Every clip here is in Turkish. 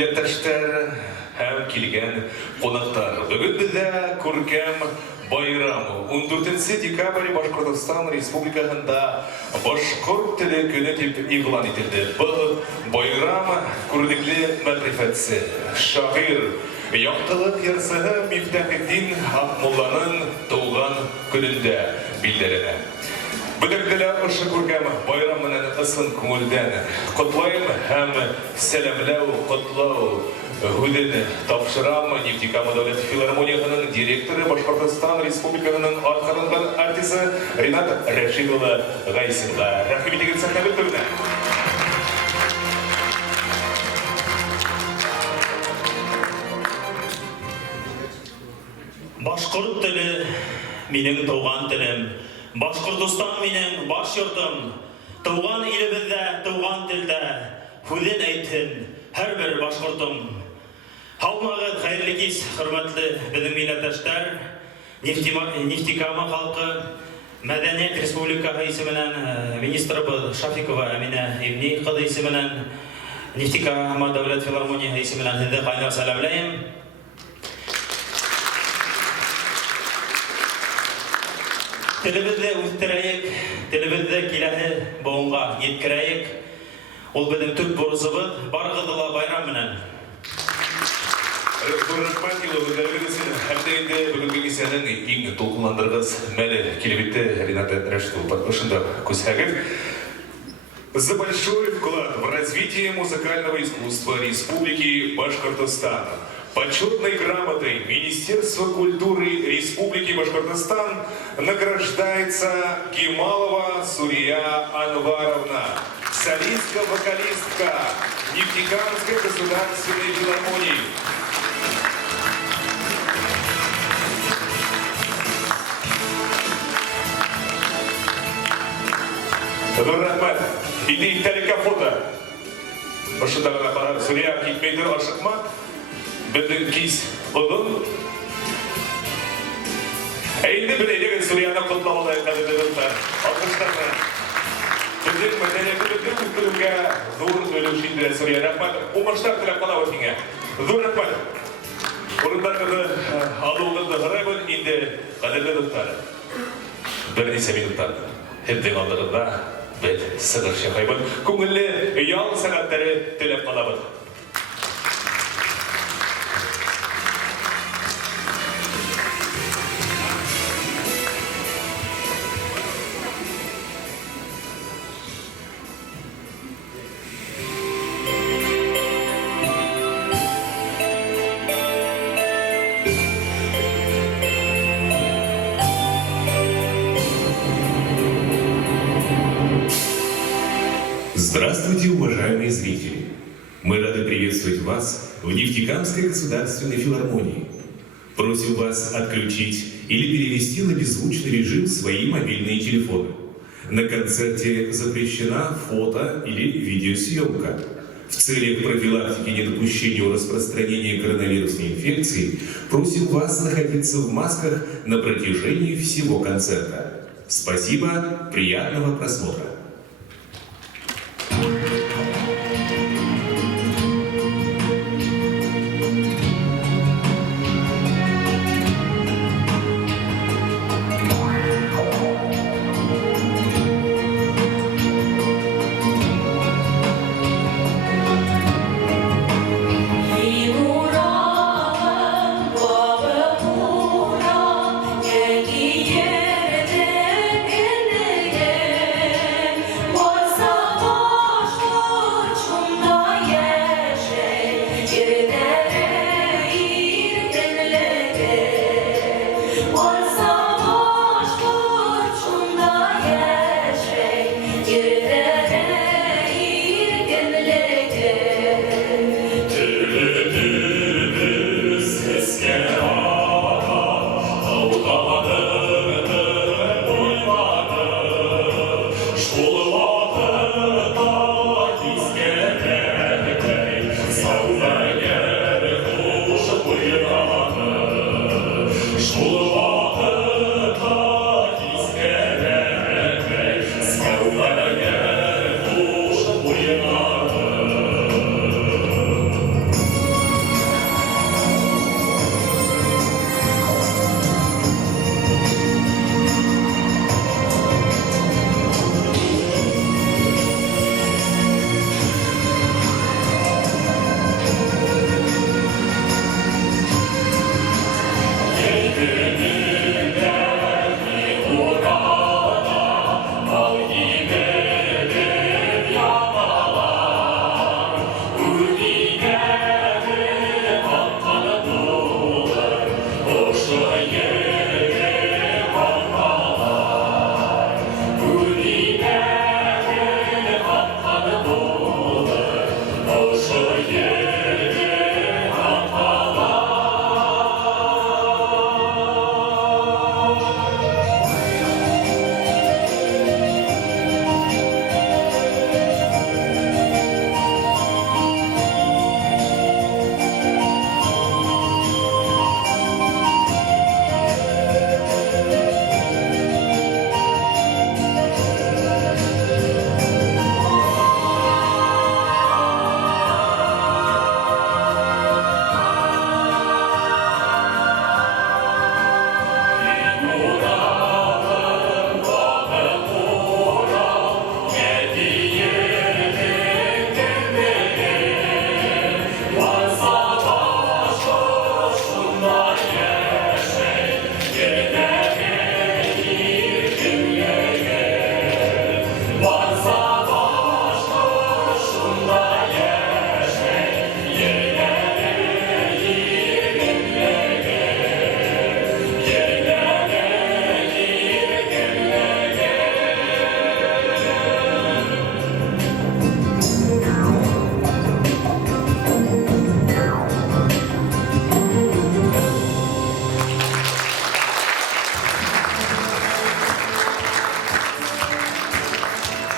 милләттәштәр һәм килгән кунаклар. Бүген бездә күркәм байрамы. 14 декабрь Башкортстан Республикасында Башкорт теле көне дип игълан ителде. Бу байрам күренекле мәгърифәтсе, шагыйрь, яктылык ярсыгы Мифтахетдин Акмулланың туган көнендә билдерелә. Бүләкләр ошы күркәм байрам менән ысын күңелдән котлайм һәм сәламләү, котлау Гүден тапшырам Нефтекама дәүләт филармониясының директоры Башкортстан Республикасының атқарылган артисты Ринат Рәшид улы Гайсинга. Рәхмәт итегез сәхнәгә төбенә. Башкорт теле минең туган телем. Башкортстан минең баш йортым. Туган илебездә, туган телдә хүзен әйтһен һәрбер башкортым. Һаумагыз, хәерле кич, хөрмәтле безнең милләттәшләр, Нефтекама халкы, Мәдәният Республикасы исеменнән министрыбыз Шафикова Әминә Ибни кызы исеменнән Нефтекама дәүләт филармониясе исеменнән сезне кайнар сәламләйм. Телебезне үстерәйек, телебезне киләһе буынга yetkерәйек. Ул безнең төп бурысыбыз. Барыгызны ла байрам менән. Рәхмәт итегез. Һәмдә инде бүгенге кичәнең иң толкынландыргыс мәле килеп итте Ринат Рәшид ушында күрсәтегез. За большой вклад в развитие музыкального искусства Республики Башкортостан. Почетной грамотой Министерства культуры Республики Башкортостан награждается Гималова Сурия Анваровна, солистка-вокалистка Нефтекамской государственной филармонии. Рахмат. Иди тәлеккә фото. Ошында гына кара Сурия китмәйдер ашыкма. Безнең кис оҙон. Әйде беләлегез Сурияны котлауга кадәрле достар. Алкышлар. Безнең мәдәниятебезне үстерүгә зур өлеш индерә Сурия. Рәхмәт. Уңышлар теләп калабыз сиңа. Зур рәхмәт. Урындарны алуыгызды һорайбыз инде кадәрле достар. Бер нисә минуттан һеҙҙең алдығыҙҙа беҙ сығыш яһайбыҙ. Күңелле ял сәғәттәре теләп ҡалабыҙ. Здравствуйте, уважаемые зрители! Мы рады приветствовать вас в Нефтекамской государственной филармонии. Просим вас отключить или перевести на беззвучный режим свои мобильные телефоны. На концерте запрещена фото- или видеосъемка. В целях профилактики недопущения распространения коронавирусной инфекции просим вас находиться в масках на протяжении всего концерта. Спасибо, приятного просмотра! Yeah.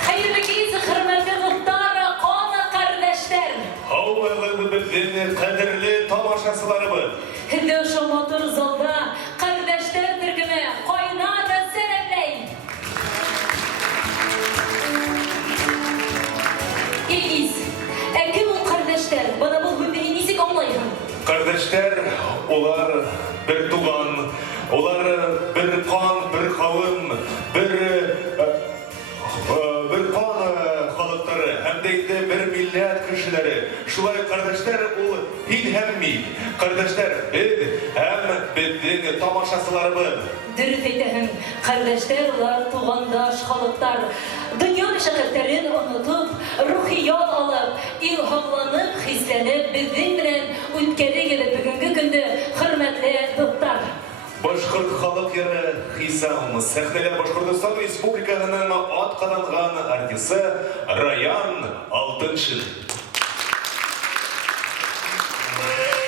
Hayırlı gezi, hürmetli muhtar, qani qardoshlar. Havvalı bizden kadirli tamaşasılarımız. Hidi şu motor zalda qardoshlar birgimi qo'ynada selamlayın. İyiyiz. Kim o qardoshlar? Bana bu günde iyisik anlayın. Kardeşler, olar bir tugan, olar bir kan, bir kavim, bir kan halkları, hem de bir millet kişileri. Şulay kardeşler, ol hiç hem mi? Kardeşler, hem bizim tamaşasılarımız. Dürüst eytehim, qardoshlar ular tuğandaş halklar. Dünya meşakkatlerini unutup, ruhi yol alıp, ilhamlanıp, hislenip, bizim bilen o'tkeli gelip bugungi kunda hürmetli dostlar. Башқұрт халық ері Хисам, сәхнелер Башқұртстан Республикасының ат қадалған артисі Раян Алтыншин. Baba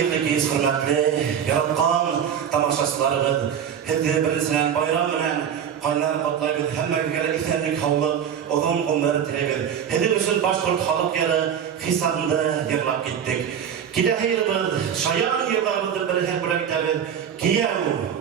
Hayırlı kez hürmetli, yaratkan tamaşaçılarımız, hedi birisinin bayram bilen kaynar kutlayız, hemmeyle itenlik havlı, uzun günler tileyiz. Hedi bütün başkurt halk yeri hisabında yırlap gittik. Gide hayırımız, şayan yıllarımızı birine bıraktık, giyevu.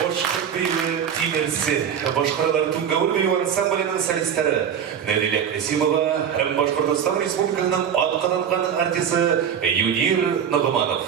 Boşkurt Beyli Timersi, Boşkuralar Tungavur Beyli ансамблінің солистері Нәділия Красимова һәм Башқұртстан Республикасының атқарылған артисі Юнир Нұғыманов.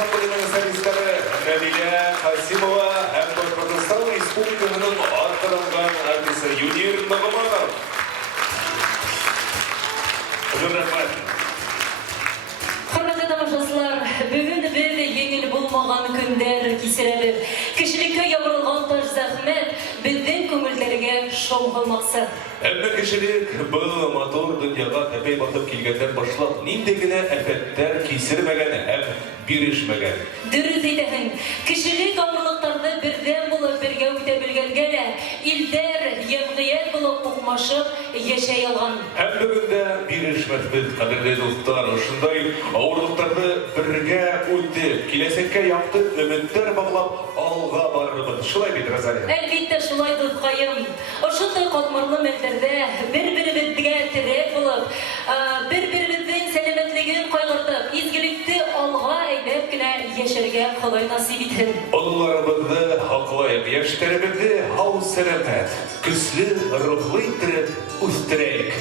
ансамблінің солисттары Нәбилә Қасимова һәм Башқұртстан Республикасының атқарылған артисі Юнир Нұғыманов. Үлкен рахмет. Хөрмәтле тамашачылар, бүген бер еңел булмаган көндәр кисерәбез. Кешелеккә ябырылган таш зәхмәт безнең күңелләргә шомгыл максат. Әмма кешелек был матур дөньяга тәпәй батып килгәндән башлап нинди генә афәттәр кисермәгән һәм бирешмәгән. Дөрес әйтәһең, кешелек авырлыктарны бердән булып бергә үтә белгәнгә дә илдәр, җәмгыять булып укмашып яшәй алган. Һәм бүген дә бирешмәсбез, кадерле дуслар, шундай авырлыктарны бергә үтеп, киләсәккә якты өметләр баглап алга барырбыз. Шулай бит, Розалия? Әлбиттә шулай дускаем. Ошондай катмарлы мәлдәрдә бер-беребезгә терәк булып, бер-беребезнең сәламәтлеген кайгыртып, изгелекне алга әйдәп кенә яшәргә Ходай насип итһен. Олыларыбызды хаклайып, яшьләребезне һау сәламәт, көчле, рухлы итеп үстерәйек.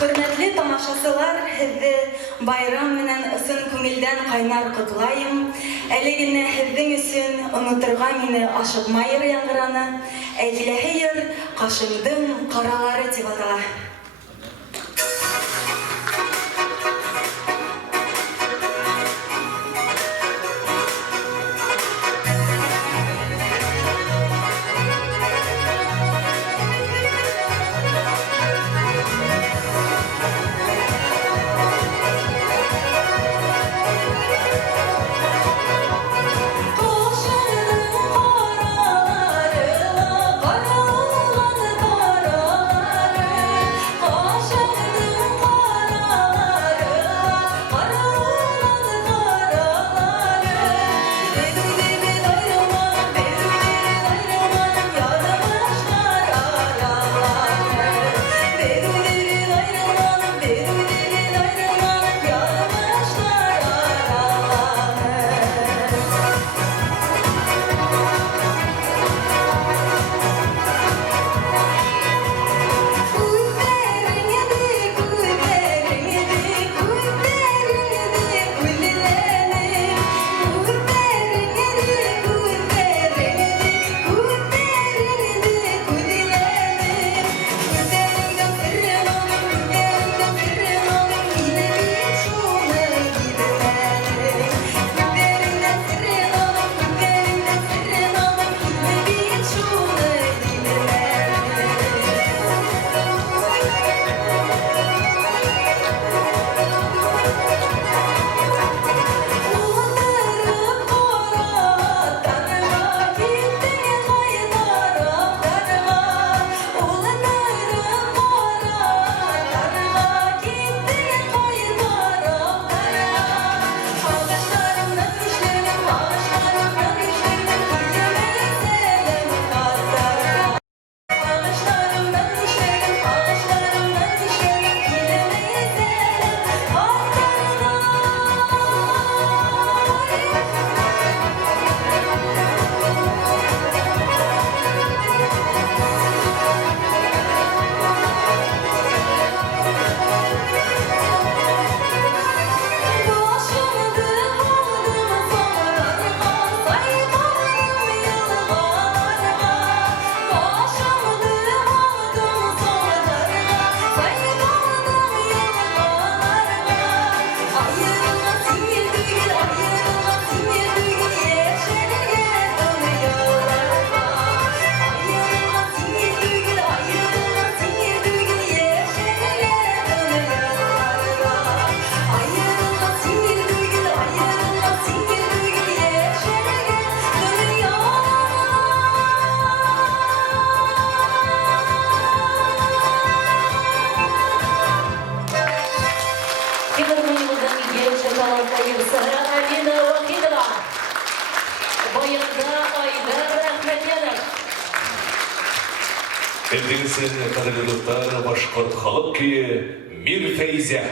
Hürmetli тамашасылар, һезде байрам менән ысын күңелдән кайнар котлайым. Әлегенә һездең өчен онытырга мине ашыкмайыр яңгыраны. Әйтеләһе йыр Кашымдың каралары дип атала. Әмдігісін қадірлі достар, башқұрт халық күйі Мир Фейзя.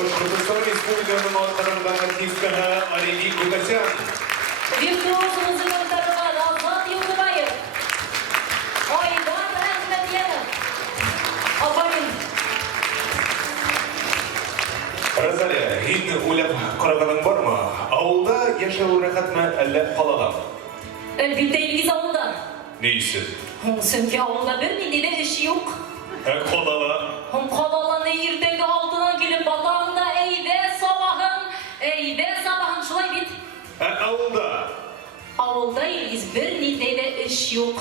Башқұртстан Республикасының атқарылған артисткаға Арини Гудасян. Виртуоз музыканттарға Азат Юлдыбаев, Айдар Әхмәдиянов. Апарин. Розалия, һин уйлап қарағаның бар ма? Ауылда яшәү рәхәтме, әллә қалада? Әлбетте Илгиз ауылда. Не үшін? Сөнки ауылда бер нинди дә эш юк. Қалада. Қалаланы иртәнге 6-дан килеп батаңда әйдә сабахын шулай бит. Ауылда? Авылда Илгиз бер нинди дә эш юк.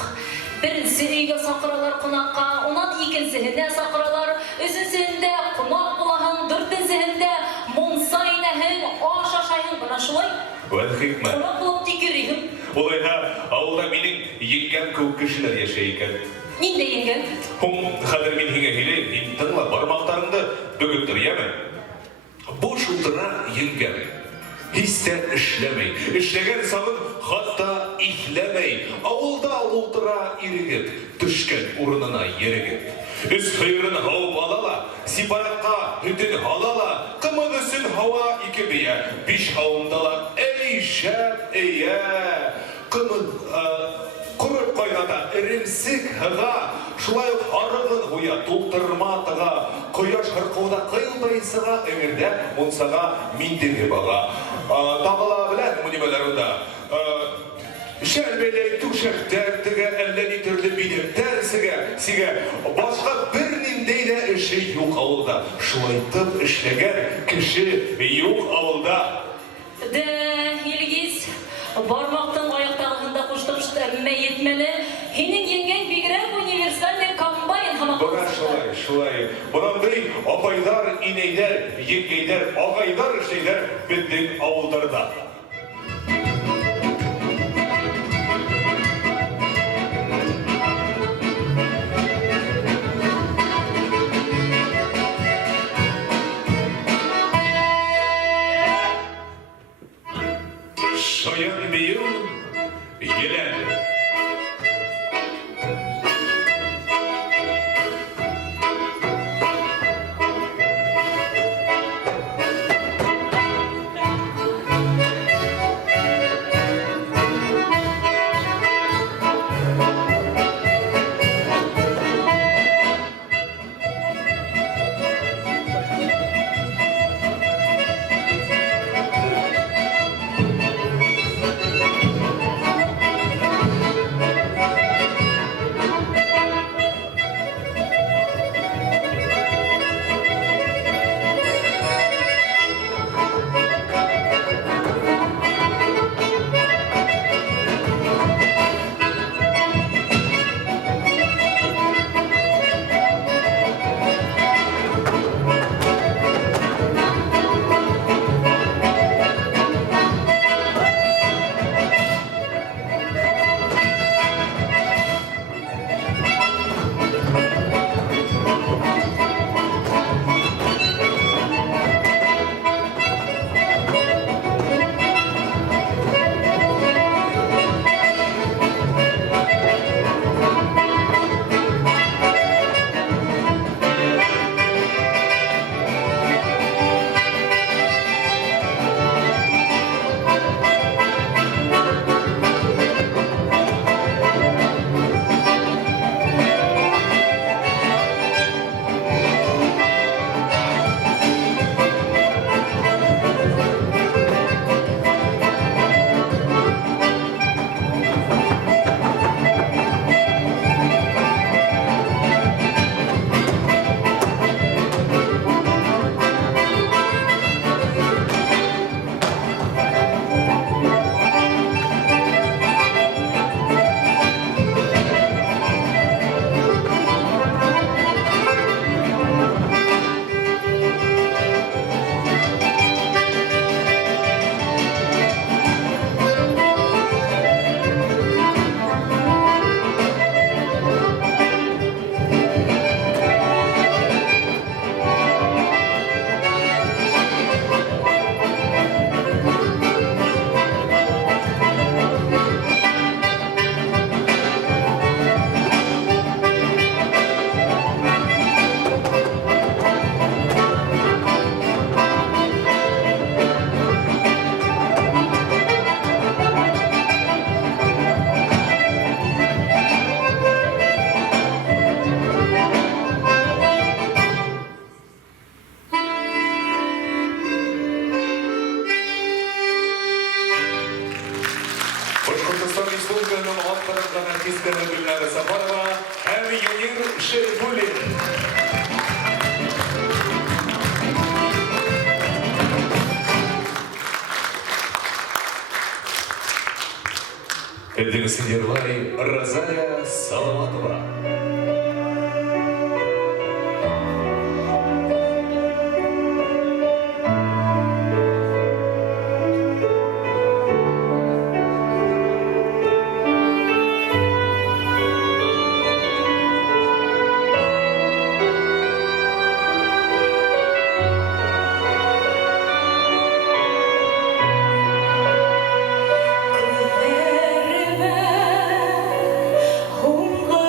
Беренче өйгә сакыралар кунакка, унан икенчесендә сакыралар, өченчесендә кунак булаһың, дүртенчесендә мунса инәһең, аш ашайһың, бына шулай. Вәл хикмәт. Кунак булып тик йөрөйһең. Улайһа, ауылда минең еңгәм күп кешеләр яшәй икән. Нинди еңгәм? Хәзер мин һиңа һөйләйм, һин тыңла, бармактарыңды бөгеп тор, яме? Буш утыра еңгәм. Һич тә эшләмәй. Эшләгән сагын хатта иһләмәй. Авылда утыра ирегеп, төшкән урынына ерегеп. Үз хәйрен һавып алала, сипаратка һөтен һалала, кымын өсөн һава ике бия, биш һавымдала, әй шәп, әйә. Кымын Құрып қайната ірімсік ғыға, шулай арығын ғуя толтырма тыға, қояш қырқуда қиылдайсыға өңірді мұнсаға миндерге баға. Тағыла білән мұнемелерінде şerbeli tuşaklar tıga elleni türlü bilir siga başka bir nimdeyle işi yok avulda. Şulaytıp işleyen kişi yok avulda. De Ilgiz, barmaqtan ayaktağında kuştamıştı emme yetmeli. Hinin yengen bigirek universalne kombayn hama. Buna şulay. Bunun değil, apaylar, ineyler, yengeyler, ağaylar şeyler bildik avuldarda. Şayan beyim, gelen. Башкортостан Республикасының халык тарафынан артистканы Гүлнара Сафарова һәм Юнир Шәрифуллин. Эдгар Синдерлай, Розалия Салаватова. Күзләребә һуңгы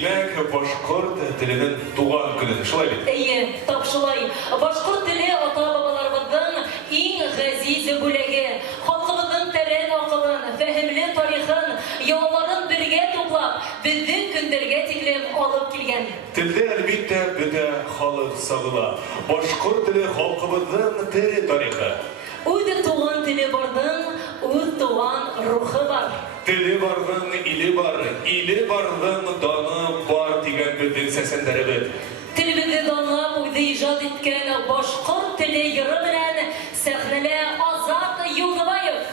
Димәк, башкорт теленең туган көнен, шулай бит? Әйе, тап шулай. Башкорт теле ата-бабаларыбызның иң ғәзиз бүлеге. Халкыбызның тәрән акылын, фәһемле тарихын, ялларын бергә туплап, безнең көндәргә тиклем алып килгән. Телдә әлбиттә бөтә халык сагыла. Башкорт теле халкыбызның тере тарихы. Үз туган теле барның, үз туган рухы бар. Теле барның иле бар, иле барның даны бар дигән безнең сәсәндәребез. Телебезне данлап, үзе иҗат иткән башкорт теле йыры белән сәхнәлә Азат Юлдыбаев.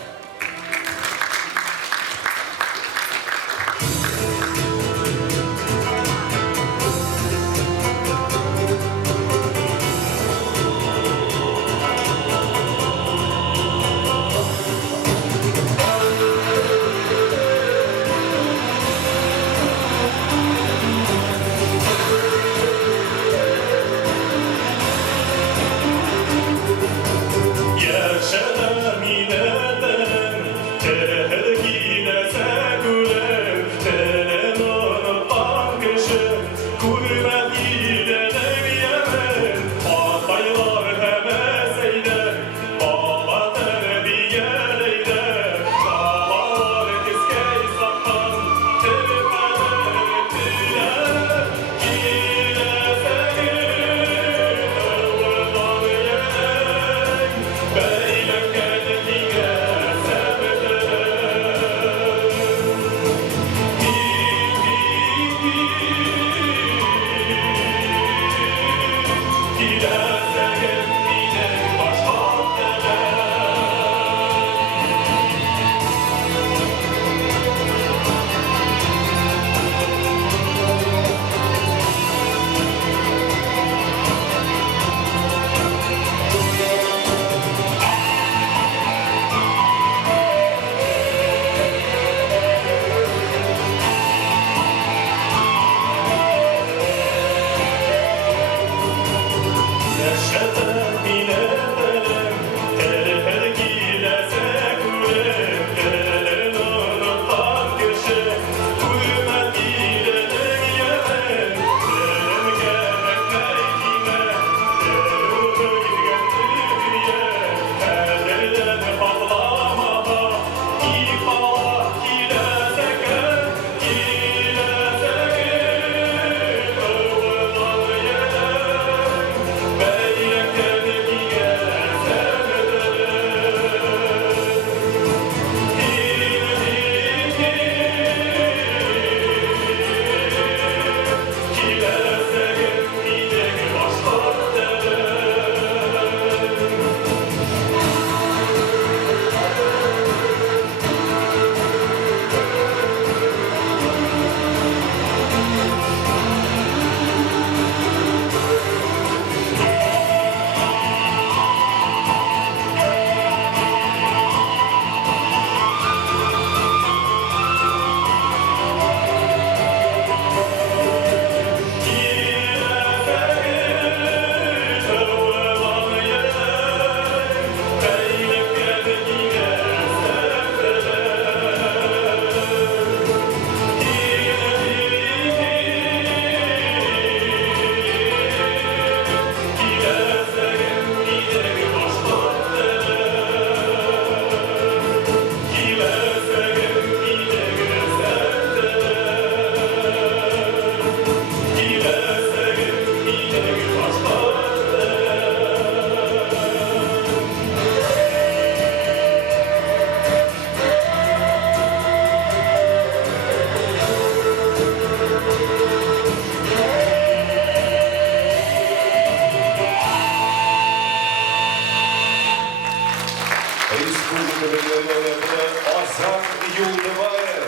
Азат Юлдыбаев,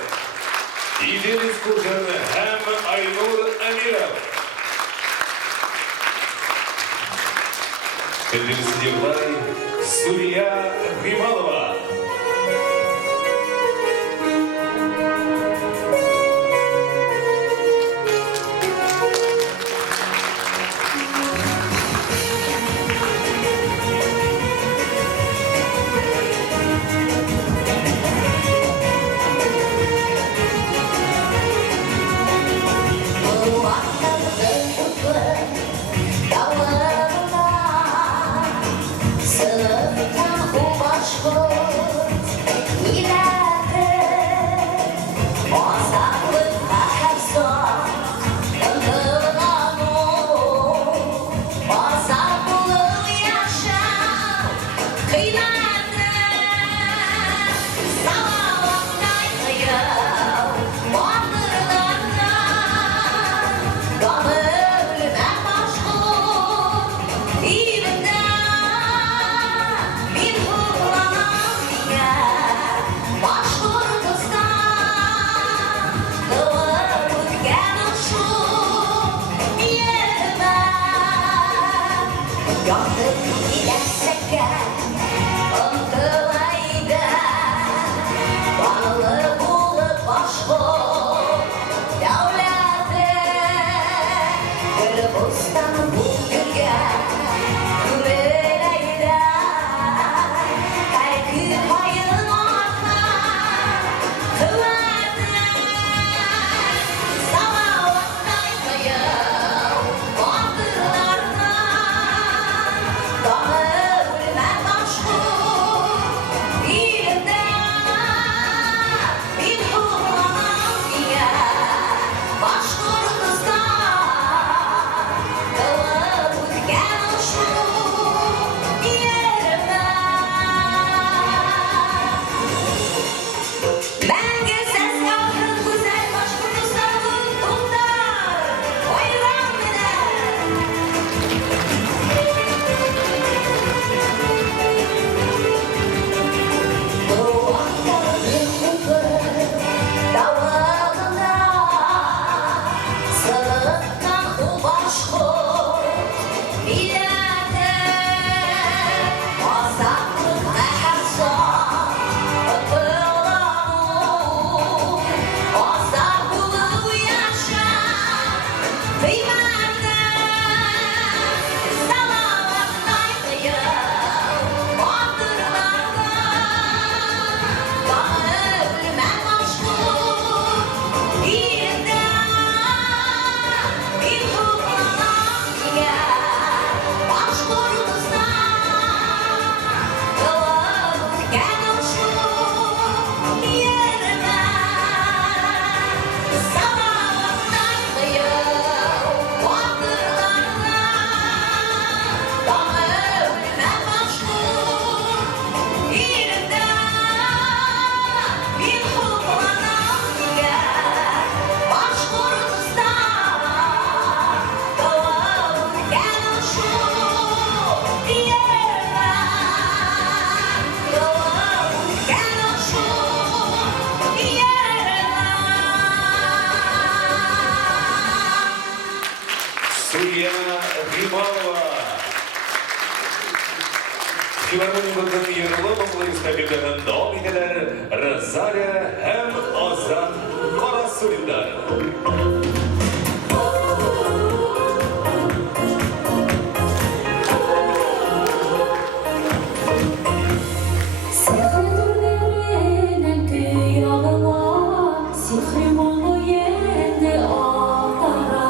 Илин Искужаны һәм Айнур Амиров. Режиссерлар Сурия Грималова. Башкортостан кылып өткөн ушул жериме Яктып киләсәккә ынтылайда Балы булып башкорт дәүләте Гөлбостан бул гөлгә күмеләйдә Кайгы кайын арткан куәте Салаваттай кыйыл батырлардан Даны үлмәс башкорт илендә Мин хурланам дигән Башкортостан кылып үткән ушул жериме Мәңге сез ялкын гүзәл Башкортостан туктар байрам менән Тугандардың хуплы давылында сырыткан ул башкорт милләте Азатлык әһәмсан ытылану Азат булып яшәп кыйммәте Салаваттай кыйыл батырлардан Даны үлмәс башкорт илендә Мин хурланам дигән Башкортостан кылып үткән ушул жериме Салаваттай кыйыл батырлардан Даны үлмәс башкорт илендә Мин хурланам дигән Башкортостан кылып үткән ушул жериме Кылып үткән ушул жериме Сурия Гималова. Филармониябыздың ерлы мұңлы эстафетаның дауам етелер Розалия һәм Азат Карасулиндар. Сихри дүрләренең көй ягыла, сихри моңлы йәнне актара.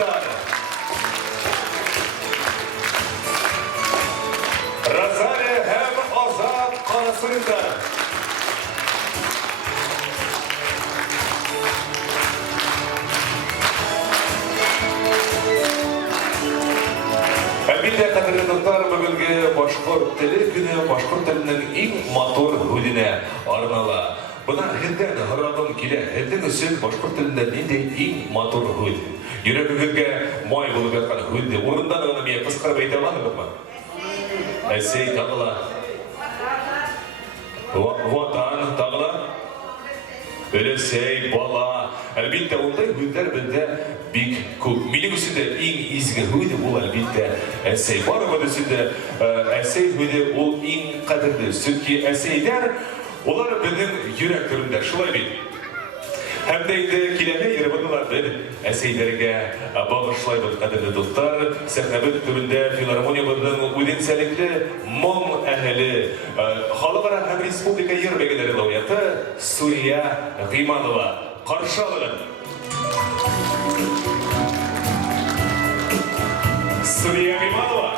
Алкыштар. Розалия һәм Азат Карасыйдар. Әлбәттә, кадерле достар, бүгенге башкорт теле көне башкорт теленең иң матур һүденә арнала. Бuna һездән һорадым килә. Һездән өчен башкорт телендә нинди иң матур һүд? Йөрәгегезгә май булып яткан һүд. Урындан гына миңа кыскарып әйтә аласызмы? Әсәй тагыла. Ватан тагыла. Өлесей, бала. Әлбәттә, ондай һүдләр бездә бик күп. Минем өчен дә иң изге һүд ул әлбәттә әсәй. Барыбыз өчен дә әсәй һүде ул иң кадерле. Чөнки әсәйләр олар безнең йөрәк түрендә, шулай бит. Һәм дә инде киләне йөрбәннәр бер әсәйләргә багышлайбыз, кадерле достар. Сәхнәбез түрендә филармониябызның үзенчәлекле моң әһеле, халыкара һәм республика йыр бәйгеләре лауреаты Сурия Гыйманова. Каршы алыгыз. Сурия Гыйманова.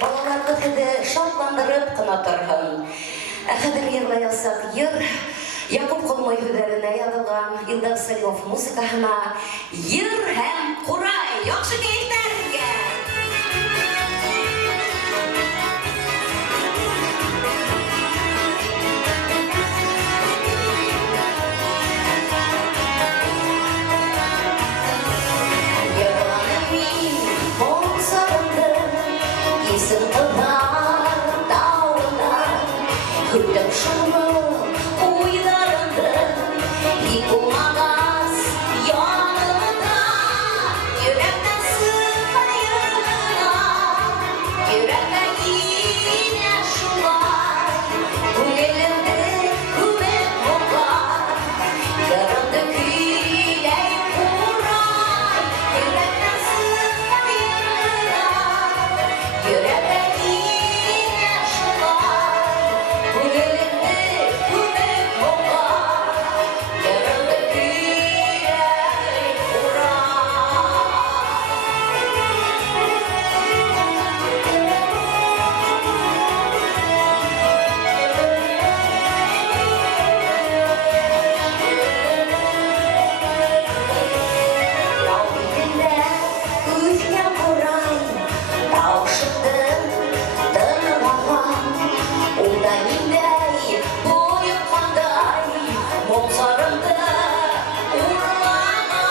Балаларыбыз шатландырып кына торһын. Хәзер йырлый алсак йыр, Якуб Колмой hüderine yazılgan Ildak Salilov muzikasına Yır hem Kuray yoksa keyiflerge. Hüddem şunu uylarında yıkılmaz yanında yürekten sıkayına yürekten yine şular bu elimde kuvvet kokar yarın döküley kuray yürekten sıkayına yürekten yine şular bu elimde kuvvet kokar yarın döküley kuray. Tao bildiğinde üzgen kuray, tao şıktın tırmanman. Ondan indey boyun kanday, mozarımda urlama.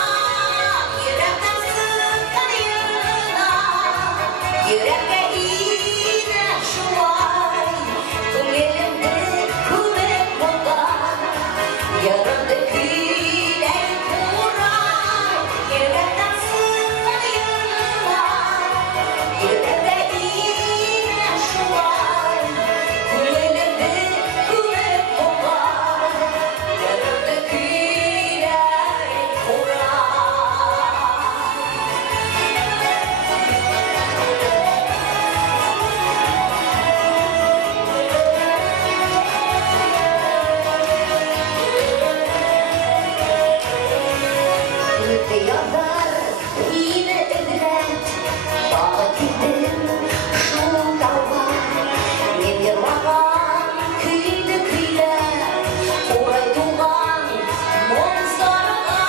Yürekten sıkan yarına, yürekte iğne şuvay. Tüm elimde kuvvet kokar, yarın döküley kuray. Yürekten sıkan yarına, yürekte iğne şuvay. Tüm elimde kuvvet kokar, yarın döküley kuray. Ütte yazar yine edret dağa gittim şu dağğa ne bir vagan kıydı kıyla oray tuğan monzarına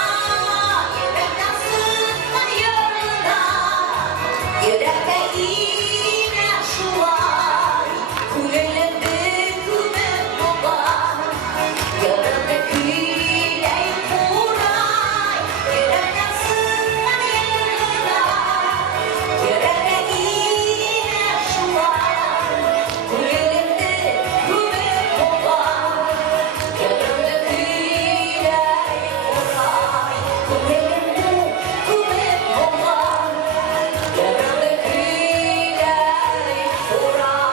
yürekten sıkman yarına yürekte yine şu var kulelerde kuvvet kokar yarın döküley kuray yürekten sıkman yarına yürekte yine şu var kulelerde kuvvet kokar yarın döküley kuray kulelerde kuvvet kokar yarın döküley kuray.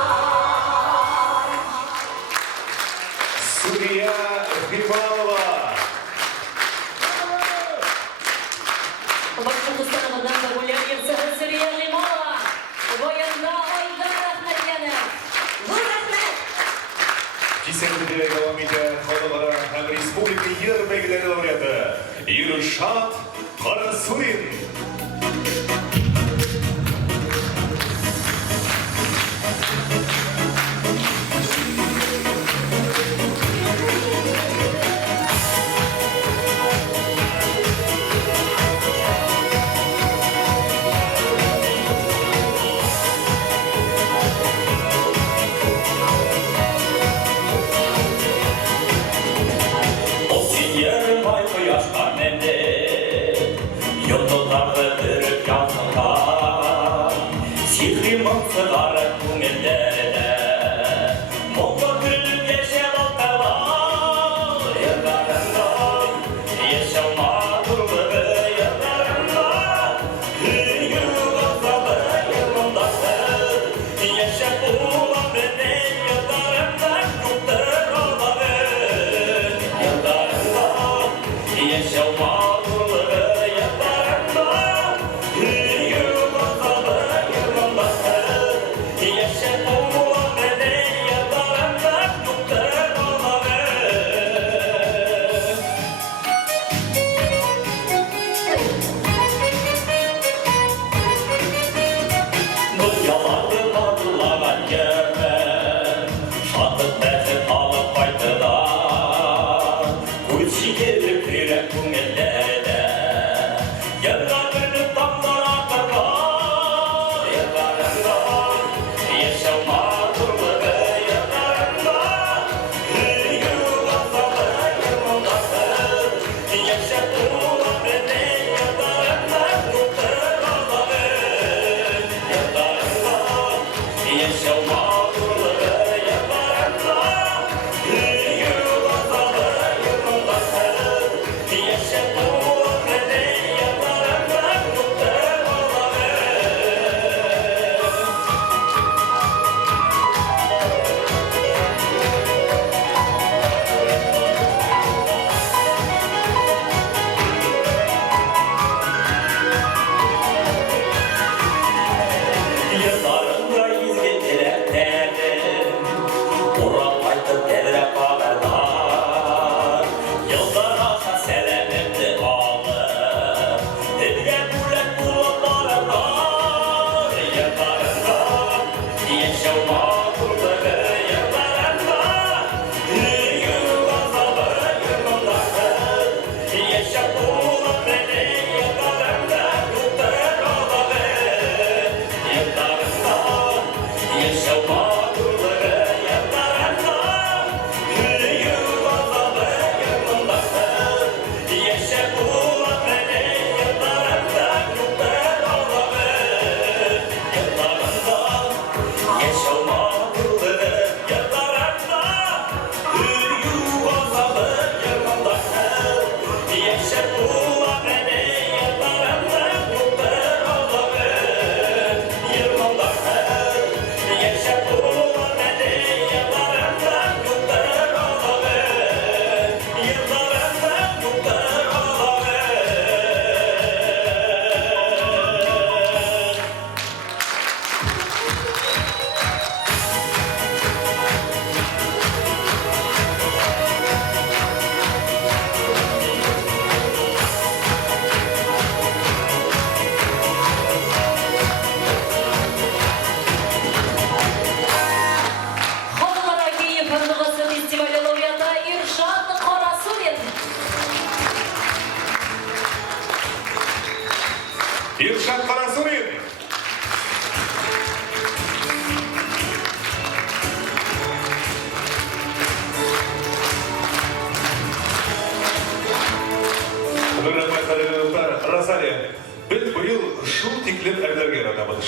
Suriye Himbalova. Башкортостанымыздан популяр йырсыгы Сүрия Лимова. Военда Айдар Ахмедьянов. Зур рахмет! Кисендеде devam eden Халыкара һәм республика йыр бәйгеләре лауреаты Иршат Карасурин. O siyermay koyar annende, yollar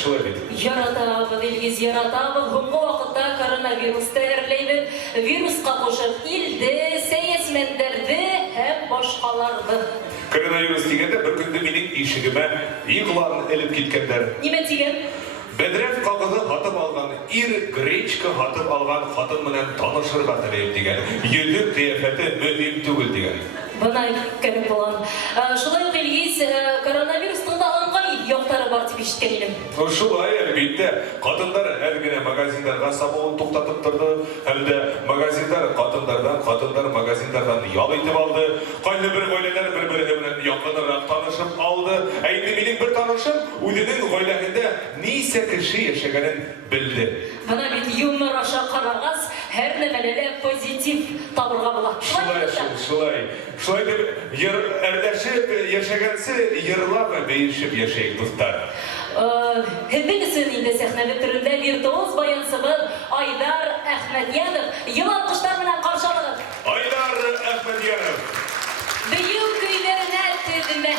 шулай бит. Яратабыз, Илгиз, яратабыз. Бүгінгі вақытта коронавирусты әрлейбіз. Вирусқа қошып илді, сәйесмендерді, һәм башқаларды. Коронавирус дегенде бір күнде менің ишігіме иғларын іліп кеткендер. Неме деген? Бедрев қағызы қатып алған, ир гречка қатып алған қатын менен танышырға тілейіп деген. Елді қияфеті мөһим түгіл деген. Бына керек болған. Шулай ук Илгиз, коронавирустың да ыңғай яқтары бар деп ишеткен едім. Шулай әлбетте, қатындар әргіне магазиндарға сабуын тоқтатып тұрды, әлде магазиндар қатындар магазиндардан ял етіп алды, қайны бір ғойлелер бір-бірімен яқынырақ танышып алды. Әйді менің бір танышым өзінің ғойләгінде нейсе кіші ешегенін білді. Бына бит юмор аша қарағас, һәр нәмәләле позитив табырға була. Шулай деп, әрдәшіп ешегенсі ерлап бейішіп ешейік тұстар. Һеҙҙең өсөн инде сәхнәле төрөндә виртуоз баянсыбыҙ Айдар Әхмәтйәнов йыл алҡыштар менән ҡаршы алығыҙ. Айдар Әхмәтйәнов. Бейеү көйҙәренә теҙмә.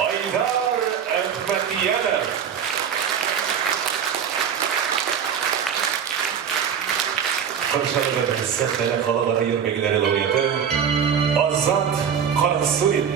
Айдар Әхмәтйәнов. Қыршалыда сәттәлі қалалары ермегілері лауреаты Азат Қарасуев.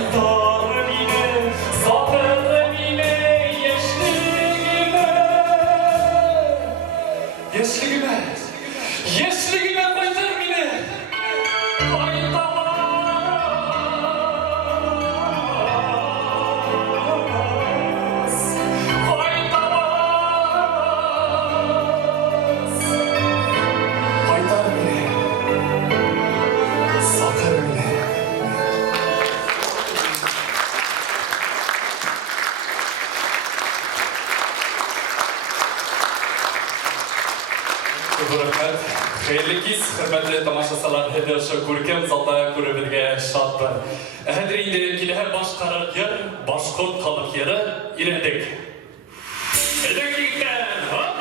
Kaytar beni, sakın beni yaşlığıma. Yaşlığıma kaytar beni. Kaytar beni. Sakın beni. Rahmet. Hayırlı kez, hürmetli tamaşaçılar, hediyeşi görkem zalda görübülge şartlar. Hədriyinde kilehe baş karar yer, başkort kalık yere ilendik. Edeklikten, ha?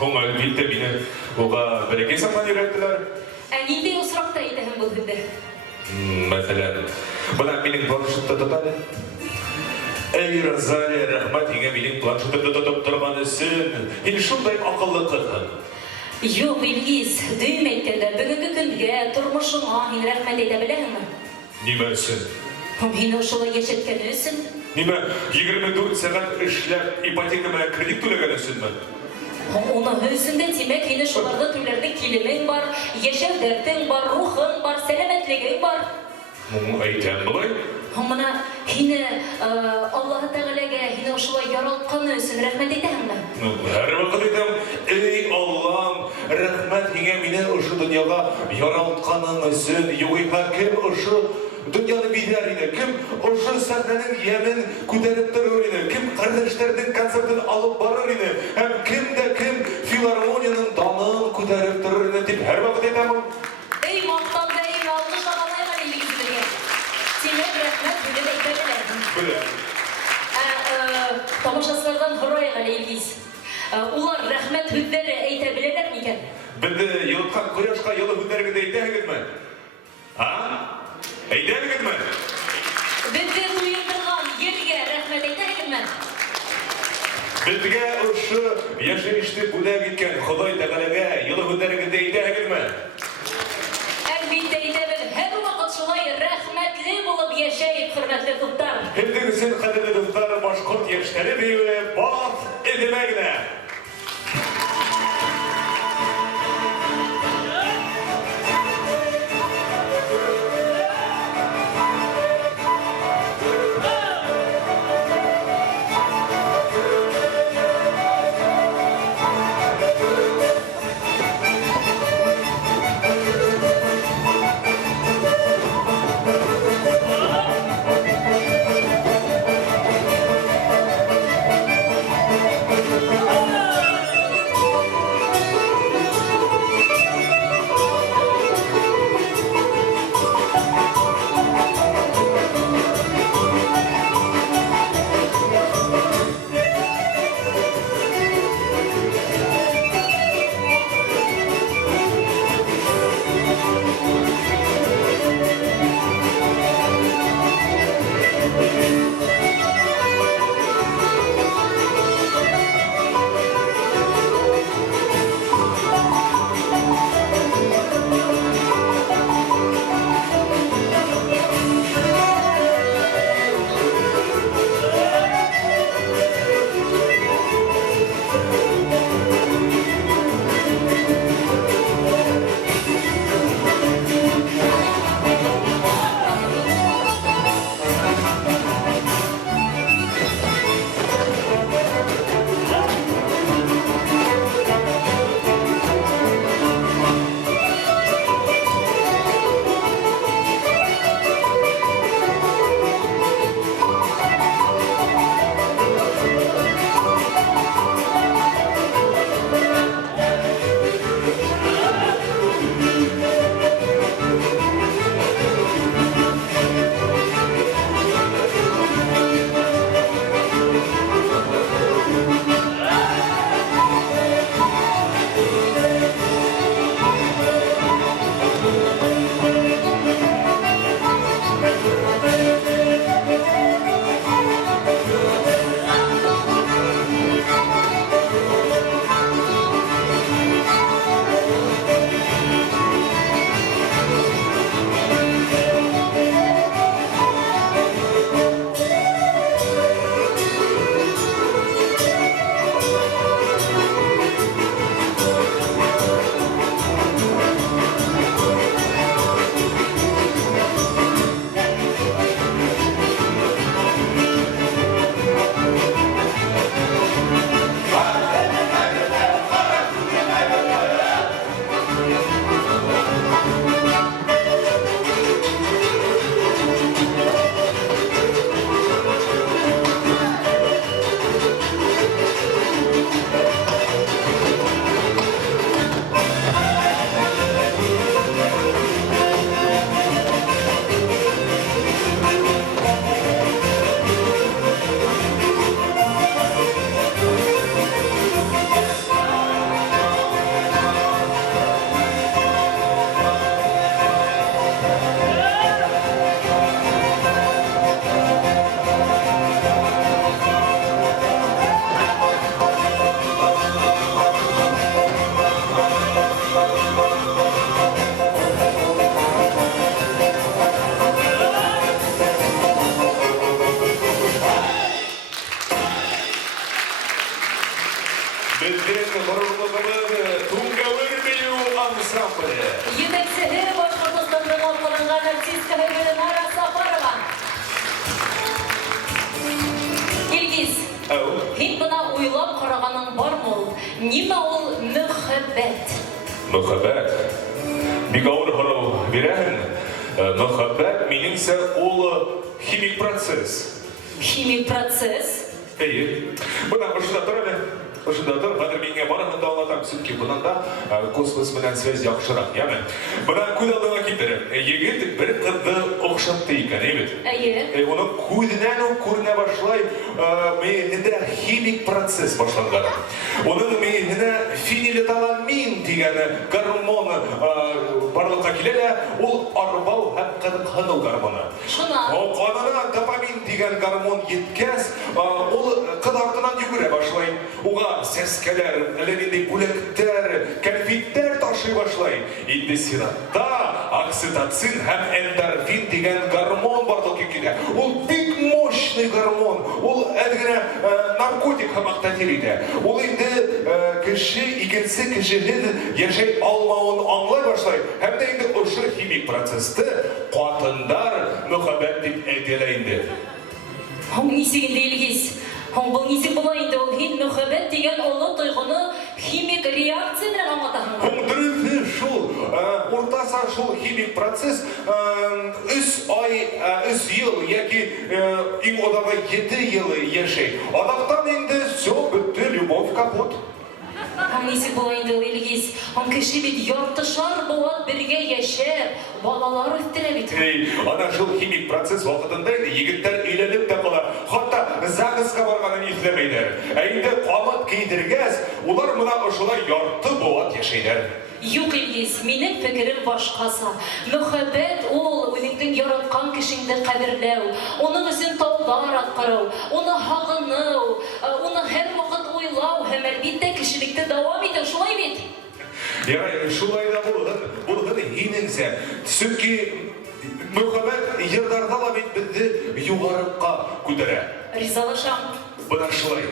Hon elbette beni oga bereke zaman öğrettiler. Ninde usrakta idehim bu hünde. Mesela, bana benim planşıtta tutar. Ey Razali rahmet yine benim planşıtta tutup durmanısın. Yine şundayım akıllı kızın. Yok Bilgis, düğüm etkende bugünkü günge turmuşuma hin rahmet edebilehim mi? Nimesin? Hin oşula geçetkenisin. Nime 24 saat işlep ipotekama kredit tölegensin mi? Onun hüsünde demek yine şularda türlerde kilimin var, yaşam dertin var, ruhun var, selametliğin var. Ayten bulay. Buna yine Allah-u Teala'ga yine oşula yaraltqan üçün rahmet edem mi? Her vakit edem, ey Allah'ım, rahmet yine meni şu dünyada yaraltqanın üçün, yoğuyma kim şu dünyanı bilir ine, kim şu sahnenin yemin küderip durur ine, kim kardeşlerinin konsertini alıp barır ine, hem kim de kim filarmoniya күтәреп торырны дип һәр вакыт әйтәмен. Эй, мақтанды, эй, алғыш ағалайға елгізілге. Сенен рәхмәт бүліп әйтәділер. Беләм. Тамашасылардан хорайға елгіз. Улар рәхмәт бүлдері әйтә білелер мекен? Бізді йылытқан құяшқа йылы хүндәргенде әйтәгізме? Әйтәгізме? Бізді туйындырған ерге рәхмәт әйтәгізме? Бізге ұшы яшемішті бүләк еткен Құдай тәғәләгә йылы хүндәргенде әйтәгізме? Әлбетте әйтәбіз, һәр вақыт шулай рәхмәтле болып яшәйік, хөрмәтле туттар. Һендігісін қадірлі достар башқұрт яшьтәре бейуі бақ едемәгіне. Біздің ғұрырлығымыз Туңгәуір бейу ансамблі. Етексігі Башқұртстанның алқыланған артистка Гүлнара Сафарова. Илгиз, һин бына уйлап қарағаның бар мол. Нима ул мөхәббәт? Мөхәббәт. Бик ауыр һорау бирәһең. Мөхәббәт минеңсә ул химик процесс. Химик процесс? Әйе. Бына башта тор әле. Ошондотон хәзер миңа барыгын да аңлатам, чөнки bundan да космос белән связь яхшырак, яме. Бuna күз алдыңа китереп, егет бер кызды охшатты икән, бит. Әйе. Уның күзеннән үк күренә башлай, миңнедә химик процесс башланган. Уның миңнедә фенилеталамин дигән гормон барлыкка килә дә, ул арбау һәм кызыксыну гормоны. Шуна. О, канына допамин дигән гормон еткәс, ул кыз артыннан йөгерә башлай. Уга сәскәләр, әле нинди бүләктәр, конфетлар ташый башлай. Инде сиратта окситоцин һәм эндорфин дигән гормон барлыкка килә. Ул бик мощный гормон. Ул әлгенә наркотик һәм тәтиридә. Ул инде кеше икенче кешенең яшәй алмавын аңлай башлай. Һәм дә инде ошо химик процессты катындар мөхәббәт дип әйтәләр инде. Һәм нисегендә Илгиз? Һәм бу нисек була инде ул һин мөхәббәт дигән олы тойгыны химик реакция белән аңлатаһың. Һәм дөресне шул, уртаса шул химик процесс 3 ай, 3 ел яки иң одагы 7 ел яшәй. Адактан инде все бетте, любовь капут. Һәм нисек була инде ул Илгиз? Һәм кеше бит яртышар булат бергә яшәр, балалар үстерә бит. Ана шул химик процесс вакытында инде егетләр өйләнеп тә кала. Хатта ЗАГСка барганын исләмәйләр. Ә инде камыт кидергәс, улар моны ошолай ярты булат яшәйләр. Юк Илгиз, минем фикерем башкасы. Мөхәббәт ул үзеңнең яраткан кешеңне кадерләү, оның өчен таулар аткару, оны хагыну, оны һәр вакыт уйлау һәм әлбиттә кешелекте дәвам итү, шулай бит? Ярай, шулай да булды һинеңсә. Чөнки мөхәббәт йырдарда ла бит безне югарыкка күтәрә. Ризалашам. Бына шулай.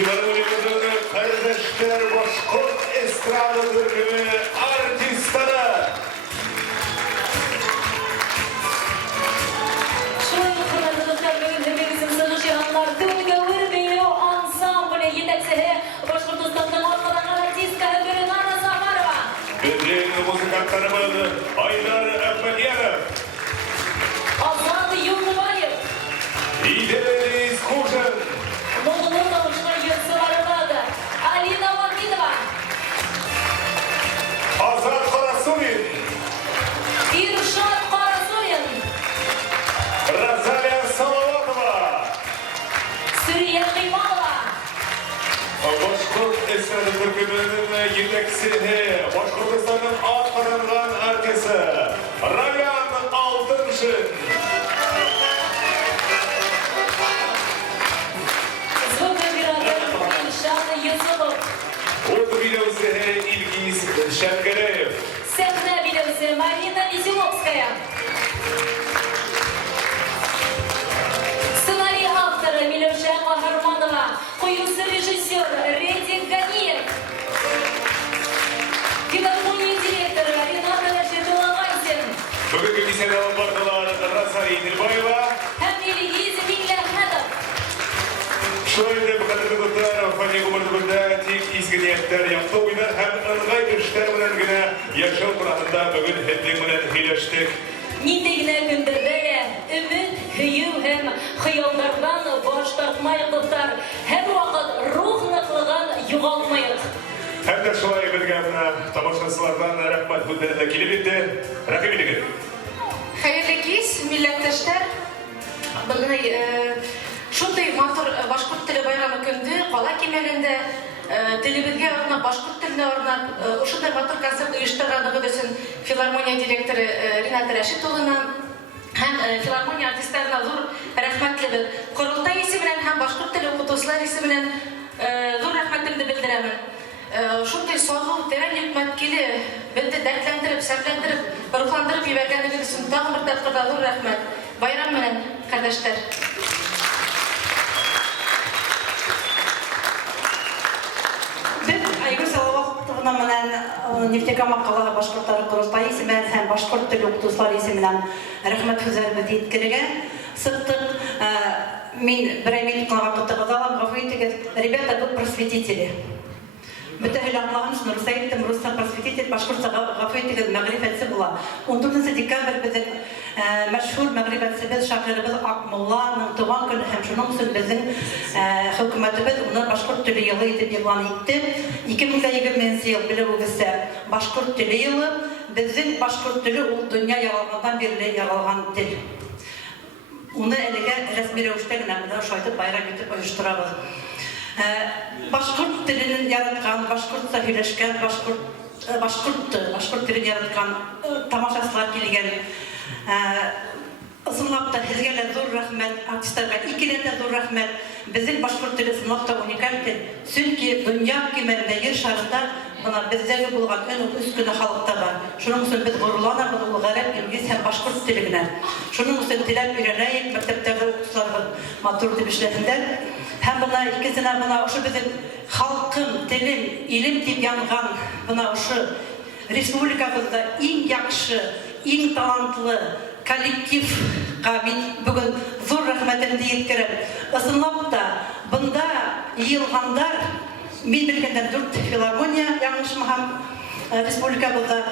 филармониямыздың Kardeşler Башқұрт эстрада дүркіні артисттары. Şöyle kırmızılıklar bugün hepimizin sığış yanlar Tümüge Urbiyo ansamblı yeteksihe Başkurtistan'dan ortadan artistka Öbürün Ana Safarova. Bizden müzikantlarımız Aylar Ahmedyanov, Azad Yıldıbayır. İdris Kuşin, Moğolun davuşma yurtsularımadı. Alina Vakidova. Azat Karasurin, İrşad Karasurin. Razalya Salavatova, Süreyya Kıymalova. Башқұрт эстрада дүркінің yeteksihe Башқұртстанның атқарылған артисі Раян Алтыншин. Звукоператор İrşad Yusupov. От видеосыhe İlgiz Şengeleyev. Сцена видеосы Марина Веселовская. Сценарий автора Милюша Кахарманова. Қоюсы режиссер Редик Ганиев. Филармония директоры Рената Рашидулағайсен. Бүгінгі беседалы бардылар Расар Еділбаева. Һәм Ильгиз Милләхәдов. Шойды бұқадырды бұттар, фәне ғұмырдығында тек изгі ниеттер, яқты ойдар һәм ыңғай үштер мұнан гіне яшау құратында бүгін хәттен мұнан хейлештік. Ниндегенә көндердә өмет, һөю һәм хыяллардан баш тартмайык дуслар. Һәр вакыт рух ныклыгын югалтмайык. Һәм дә шулай бергә мына тамашасылардан рәхмәт бүлдерелә килеп инде. Рәхим итегез. Хәерле кич, милләттәшләр. Бүгін шундай матур башкорт теле байрамы көнде кала кимәлендә телебезгә арнап башкорт теленә арнап ошондай матур концерт оештырганыбыз өчен филармония директоры Рената Рәшит-улына һәм филармония артистларына зур рәхмәтлебез. Корылтай исеменән һәм башкорт теле укытучылар исеменән зур рәхмәтемне белдерәмен. Шундай сагу, тәрән йөкмәткеле, безне дәртләндереп, сәрләндереп, рухландырып ебәргәнегез өчен тагын бер тапкыр зур рәхмәт. Байрам менән, кардәшләр. Айгүл Салаватовна менән Нефтекама каласы башкортлары Корылтай исеменән һәм башкорт теле укытучылар исеменән рәхмәт сүзләребезне җиткерергә сыктык. Мин берәй минутка вакытыгызны алам, гафу итегез. Ребята, вы просветители. Бөтәһе аңлаган өчен рус әйттем, русча просветитель, башкортча гафу итегез, мәгърифәтсе була. 14 декабрь безнең мәшһүр мәгърифәтсебез, шагыйрыбыз Акмулланың туган көне һәм шуның өчен безнең хөкүмәтебез уны башкорт теле елы итеп игълан итте. 2020 ел белегезчә башкорт теле елы, безнең башкорт теле ул дөнья яралгандан бирле яралган тел. Уны әлегә рәсми рәвештә генә шайтып байрам итеп оештырабыз. Башкорт теленен яраткан, башкортча һөйләшкән, башкорт телен яраткан тамашачылар килгән. Ысынлап та һезгә дә зур рәхмәт, артистларга икеләтә зур рәхмәт. Безнең башкорт теле ысынлап та уникаль тел. Чөнки дөнья кимәлендә ер шарында бына бездәге булган өн үскене халыкта бар. Шуның өчен без горурланабыз ул гарәп, инглиз һәм башкорт теле генә. Шуның өчен теләп өйрәнәйек, мәктәптәге укытучыларыбыз матур дип эшләһендәр. Һәм бына икесенә бына ошо безнең халкым, телем, илем дип янган бына ошо республикабызда иң яхшы, иң талантлы коллективга мин бүген зур рәхмәтемне җиткерәм. Ысынлап та бында йыелгандар, мин белгәндә 4 филармония яңышмаган республикабызда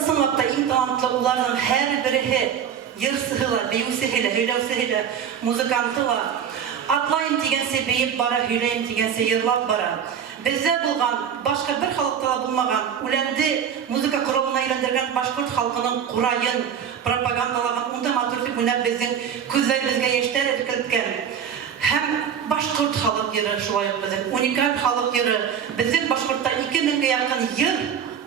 ысынлап та иң талантлы уларның һәр береһе йырсыһыла, биюсеһелә, һөйләүсеһелә, музыкантлар. Атлайым дигәнсе бейеп бара, һөйләйем дигәнсе йырлап бара. Бездә булган, башка бер халыкта булмаган, үләнде музыка коралына әйләндергән башкорт халкының курайын пропагандалаган, унда матур дип уйнап безнең күзләребезгә яшьләр эркелткән. Һәм башкорт халык йыры шулай ук безнең уникаль халык йыры. Безнең башкортта 2000-гә якын йыр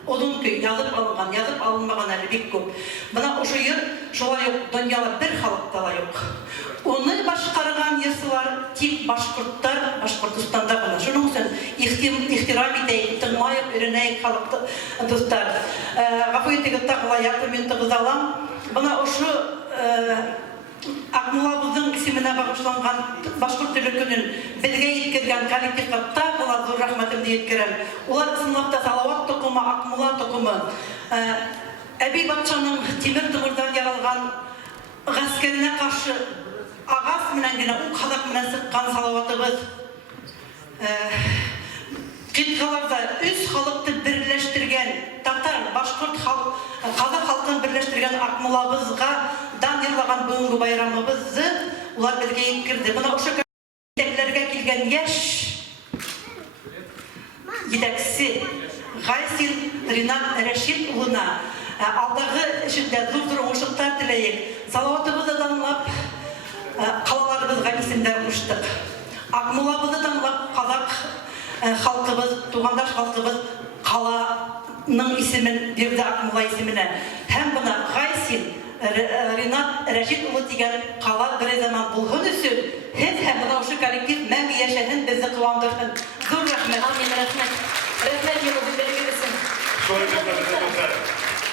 Odun köy yazıp alıngan, yazıp alınmagan әлі бик көп. Бына ошо йыр шулай ук дөньяда бер халыкта да юк. Уны башкарган йырсылар тик башкорттар, Башкортстанда гына. Шуның өчен ихтирам итәйек, тыңлайык, өйрәнәйек халыкты достар. Гафу итегез, тагыла ярты минутыгызды алам. Бына ошо Акмулабыздың исеменә багышланган башкорт теле көнен безгә yetkергән коллективка тагы зур рәхмәтемне yetkерәм. Улар сынлапта салават токымы, Акмула токымы, Әби батшаның тимер тымырдан яралган гаскәренә каршы агас менән генә ул казак менән сыккан салаватыбыз. Киткаларда үз халыкты берләштергән татар, башкорт халык, казак халкын берләштергән Акмулабызга дан йырлаган бүгенге байрамыбызны улар безгә yetkерде. Бына ошо итәкләргә килгән яшь җитәкчесе Гайсин Ринат Рәшит улына алдагы эшендә зур уңышлар теләйек. Салаватыбызны данлап, калаларыбызга исемнәр куштык. Акмулабызны данлап, казак халкыбыз, тугандаш халкыбыз каланың исемен бирде Акмула исеменә. Һәм бuna Гайсин Ринат Рәшит улы дигән кала бер заман булган өчен һәм бuna ошо коллектив мәңге яшәһен, безне куандырсын. Зур рәхмәт. Амин, рәхмәт. Рәхмәт елы белдергәнсең.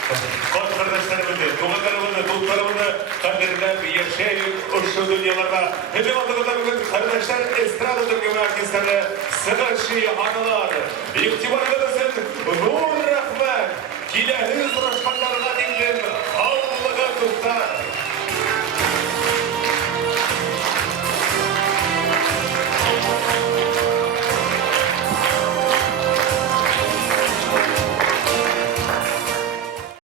Кат кардәшләребезне, туганнарыбызны, дусларыбызны кадерләп яшәйек ошо дөньяларда. Һәм анда бүген кардәшләр эстрада төркеме артистлары сыгышы аналар. Игътибарыгыз өчен зур рәхмәт. Киләһе